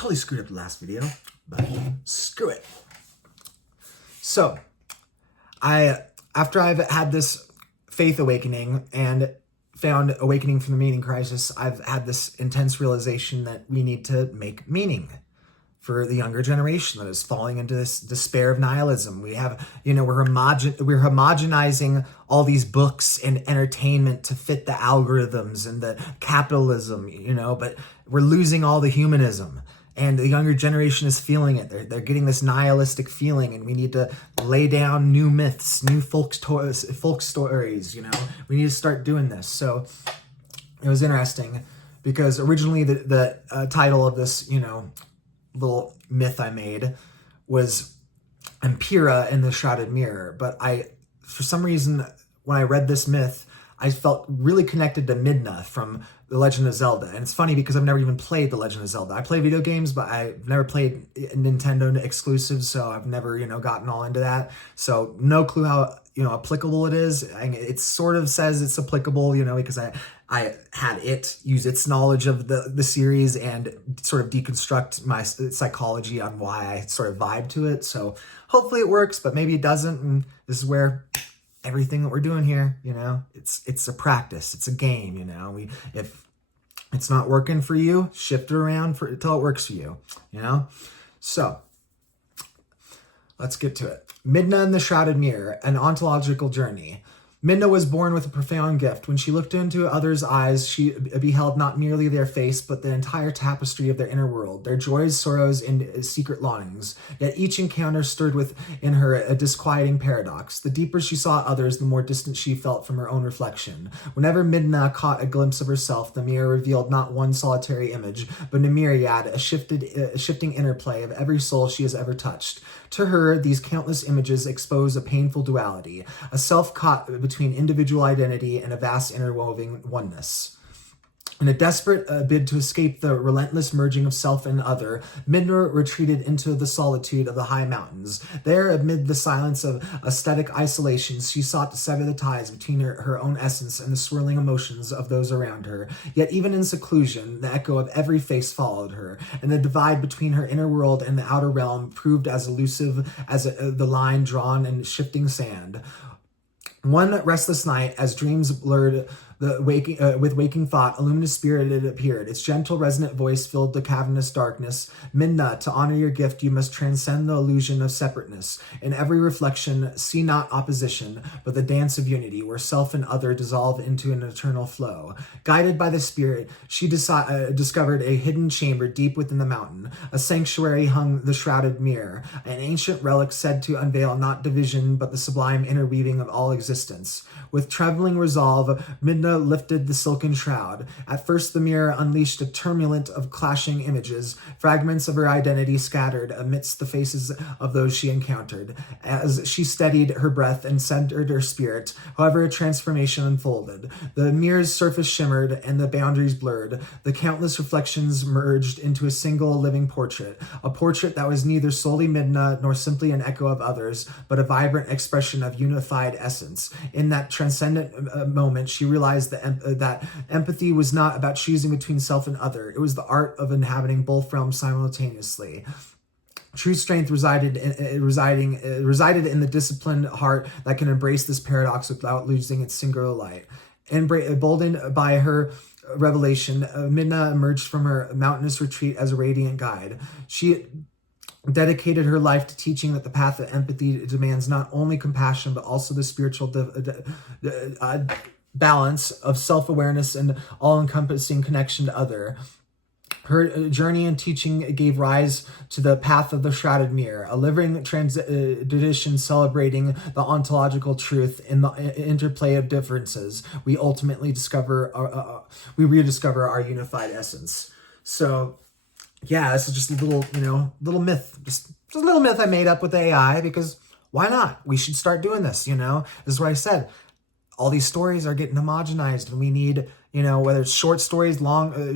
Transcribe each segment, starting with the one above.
Totally screwed up the last video, but screw it. So, after I've had this faith awakening and found awakening from the meaning crisis, I've had this intense realization that we need to make meaning for the younger generation that is falling into this despair of nihilism. We have, we're homogenizing all these books and entertainment to fit the algorithms and the capitalism, but we're losing all the humanism. And the younger generation is feeling it. They're getting this nihilistic feeling, and we need to lay down new myths, new folk stories, We need to start doing this. So it was interesting because originally the title of this, little myth I made was Empira in the Shrouded Mirror. But for some reason, when I read this myth, I felt really connected to Midna from The Legend of Zelda. And it's funny because I've never even played The Legend of Zelda. I play video games, but I've never played Nintendo exclusives, so I've never, gotten all into that. So no clue how, applicable it is. It sort of says it's applicable, because I had it use its knowledge of the series and sort of deconstruct my psychology on why I sort of vibe to it. So hopefully it works, but maybe it doesn't. And this is where everything that we're doing here, it's a practice, it's a game, if it's not working for you, shift it around until it works for you, So let's get to it. Midna in the Shrouded Mirror, an ontological journey. Midna was born with a profound gift. When she looked into others' eyes, she beheld not merely their face, but the entire tapestry of their inner world, their joys, sorrows, and secret longings. Yet each encounter stirred within her a disquieting paradox. The deeper she saw others, the more distant she felt from her own reflection. Whenever Midna caught a glimpse of herself, the mirror revealed not one solitary image, but a myriad, a shifting interplay of every soul she has ever touched. To her, these countless images expose a painful duality, a self caught between individual identity and a vast interwoven oneness. In a desperate bid to escape the relentless merging of self and other, Midna retreated into the solitude of the high mountains. There, amid the silence of aesthetic isolations, she sought to sever the ties between her own essence and the swirling emotions of those around her. Yet even in seclusion, the echo of every face followed her, and the divide between her inner world and the outer realm proved as elusive as the line drawn in shifting sand. One restless night, as dreams blurred with waking thought, a luminous spirit had appeared. Its gentle, resonant voice filled the cavernous darkness. Midna, to honor your gift, you must transcend the illusion of separateness. In every reflection, see not opposition, but the dance of unity, where self and other dissolve into an eternal flow. Guided by the spirit, she discovered a hidden chamber deep within the mountain. A sanctuary hung the Shrouded Mirror, an ancient relic said to unveil not division, but the sublime interweaving of all existence. With trembling resolve, Midna lifted the silken shroud. At first, the mirror unleashed a tumult of clashing images, fragments of her identity scattered amidst the faces of those she encountered. As she steadied her breath and centered her spirit, however, a transformation unfolded. The mirror's surface shimmered and the boundaries blurred. The countless reflections merged into a single living portrait, a portrait that was neither solely Midna nor simply an echo of others, but a vibrant expression of unified essence. In that transcendent moment, she realized that empathy was not about choosing between self and other. It was the art of inhabiting both realms simultaneously. True strength resided in the disciplined heart that can embrace this paradox without losing its singular light. Emboldened by her revelation, Midna emerged from her mountainous retreat as a radiant guide. She dedicated her life to teaching that the path of empathy demands not only compassion, but also the spiritual balance of self-awareness and all-encompassing connection to other. Her journey and teaching gave rise to the path of the Shrouded Mirror, a living tradition celebrating the ontological truth in the interplay of differences. We ultimately rediscover our unified essence. So, yeah, this is just a little myth, just a little myth I made up with AI because why not? We should start doing this. This is what I said. All these stories are getting homogenized, and we need, whether it's short stories,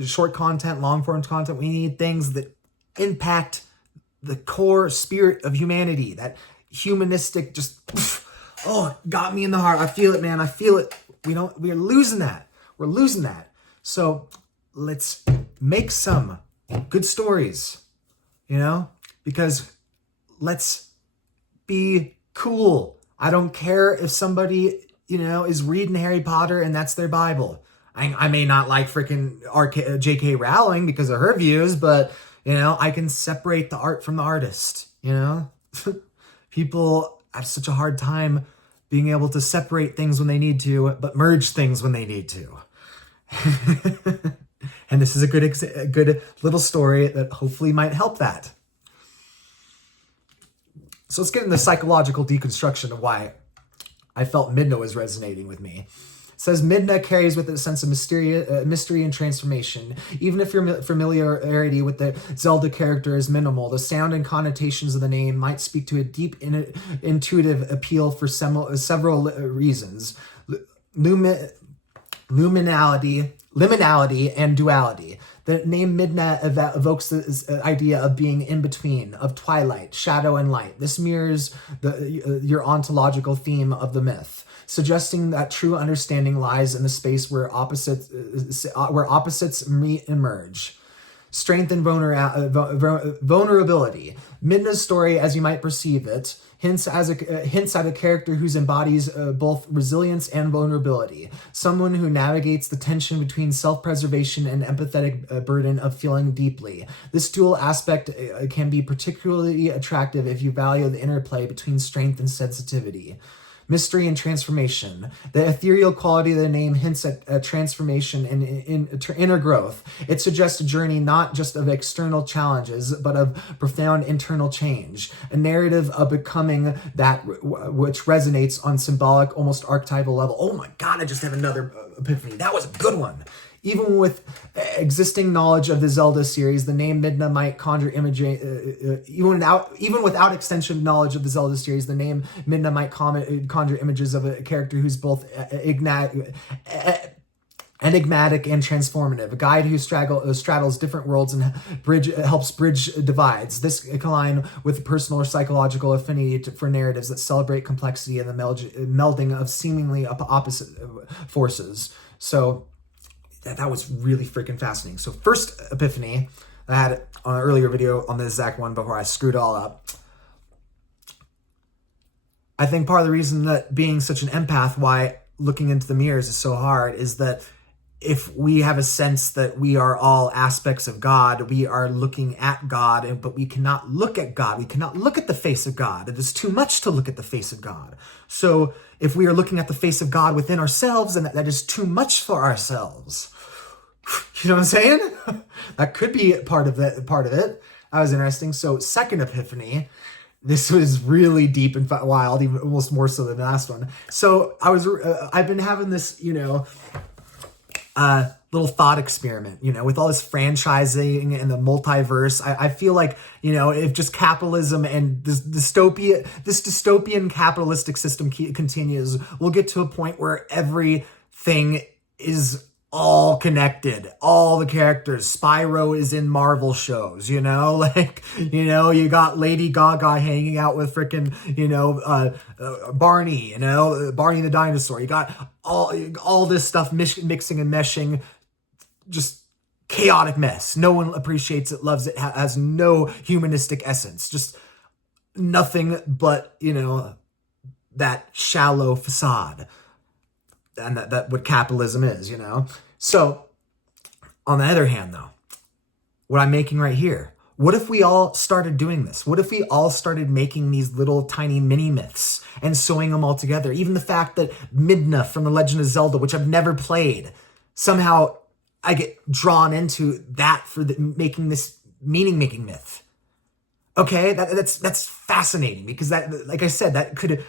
short content, long form content, we need things that impact the core spirit of humanity, that humanistic, just, it got me in the heart. I feel it, man. I feel it. We're losing that. So let's make some good stories. you know? Because let's be cool. I don't care if somebody, is reading Harry Potter and that's their Bible. I may not like freaking J.K. Rowling because of her views, but, I can separate the art from the artist, People have such a hard time being able to separate things when they need to, but merge things when they need to. And this is a good little story that hopefully might help that. So let's get into the psychological deconstruction of why I felt Midna was resonating with me. It says, Midna carries with it a sense of mystery and transformation. Even if your familiarity with the Zelda character is minimal, the sound and connotations of the name might speak to a deep intuitive appeal for several reasons. Liminality and duality. The name Midna evokes this idea of being in between, of twilight, shadow, and light. This mirrors your ontological theme of the myth, suggesting that true understanding lies in the space where opposites meet and merge. Strength and vulnerability. Midna's story, as you might perceive it, hints at a character who embodies both resilience and vulnerability. Someone who navigates the tension between self-preservation and empathetic burden of feeling deeply. This dual aspect can be particularly attractive if you value the interplay between strength and sensitivity. Mystery and transformation. The ethereal quality of the name hints at transformation and inner growth. It suggests a journey not just of external challenges, but of profound internal change. A narrative of becoming that which resonates on symbolic, almost archetypal level. Oh my God, I just have another epiphany. That was a good one. Even with existing knowledge of the Zelda series, the name Midna might conjure imagery. Even without extensive knowledge of the Zelda series, the name Midna might conjure images of a character who's both enigmatic and transformative. A guide who straddles different worlds and helps bridge divides. This can align with personal or psychological affinity for narratives that celebrate complexity and the melding of seemingly opposite forces. So that was really freaking fascinating. So first epiphany, I had on an earlier video on the exact one before I screwed it all up. I think part of the reason that being such an empath, why looking into the mirrors is so hard, is that if we have a sense that we are all aspects of God, we are looking at God, but we cannot look at God. We cannot look at the face of God. It is too much to look at the face of God. So if we are looking at the face of God within ourselves, then that is too much for ourselves. You know what I'm saying? That could be part of it. That was interesting. So second epiphany, this was really deep and wild, even almost more so than the last one. So I've been having this, little thought experiment, with all this franchising and the multiverse. I feel like, if just capitalism and this dystopian capitalistic system continues, we'll get to a point where everything is all connected. All the characters. Spyro is in Marvel shows, you got Lady Gaga hanging out with frickin', Barney, Barney the dinosaur. You got all this stuff mixing and meshing, just chaotic mess. No one appreciates it, loves it, has no humanistic essence. Just nothing but, that shallow facade. And that what capitalism is, So, on the other hand, though, what I'm making right here, what if we all started doing this? What if we all started making these little tiny mini myths and sewing them all together? Even the fact that Midna from The Legend of Zelda, which I've never played, somehow I get drawn into that for making this meaning-making myth. Okay, that's fascinating because that, like I said, that could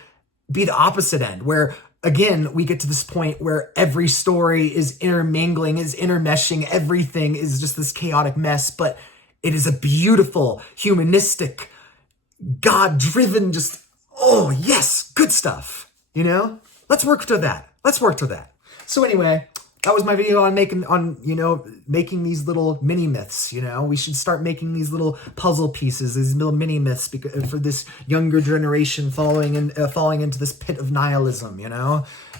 be the opposite end where, again, we get to this point where every story is intermingling, is intermeshing, everything is just this chaotic mess, but it is a beautiful, humanistic, God-driven, just, oh yes, good stuff, Let's work to that. So anyway, that was my video on making these little mini myths. We should start making these little puzzle pieces, these little mini myths for this younger generation falling into this pit of nihilism.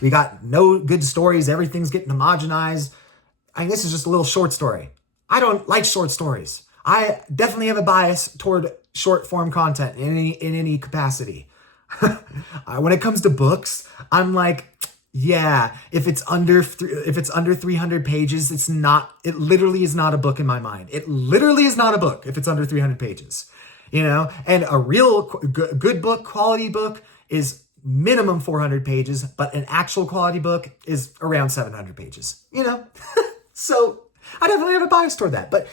We got no good stories. Everything's getting homogenized. This is just a little short story. I don't like short stories. I definitely have a bias toward short form content in any capacity. When it comes to books, I'm like, yeah, if it's under 300 pages, it literally is not a book in my mind. It literally is not a book if it's under 300 pages, and a real good book, quality book is minimum 400 pages, but an actual quality book is around 700 pages, So I definitely have a bias toward that, but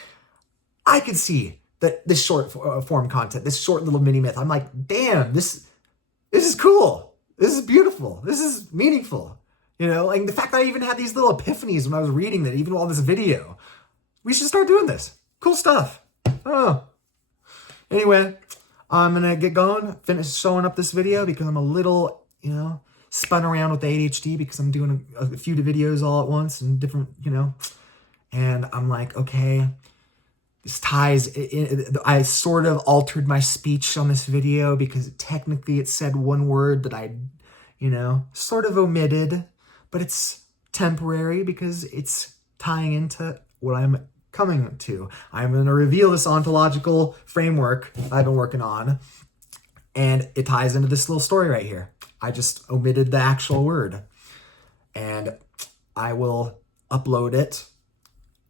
I could see that this short form content, this short little mini myth, I'm like, damn, this is cool. This is beautiful. This is meaningful. Like the fact that I even had these little epiphanies when I was reading that, even while this video, we should start doing this. Cool stuff. Oh. Anyway, I'm going to get going, finish showing up this video because I'm a little, spun around with the ADHD because I'm doing a few videos all at once and different, and I'm like, okay, this ties in. I sort of altered my speech on this video because technically it said one word that I, sort of omitted, but it's temporary because it's tying into what I'm coming to. I'm going to reveal this ontological framework I've been working on, and it ties into this little story right here. I just omitted the actual word, and I will upload it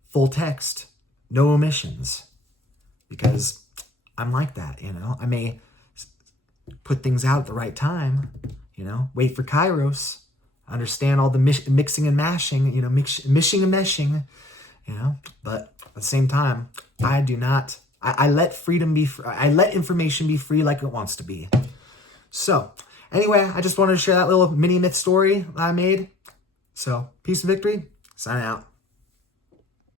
full text, no omissions, because I'm like that, I may put things out at the right time, wait for Kairos, understand all the mixing and mashing, mishing and meshing, but at the same time, I let freedom be free. I let information be free like it wants to be. So anyway, I just wanted to share that little mini myth story that I made. So peace and victory, sign out.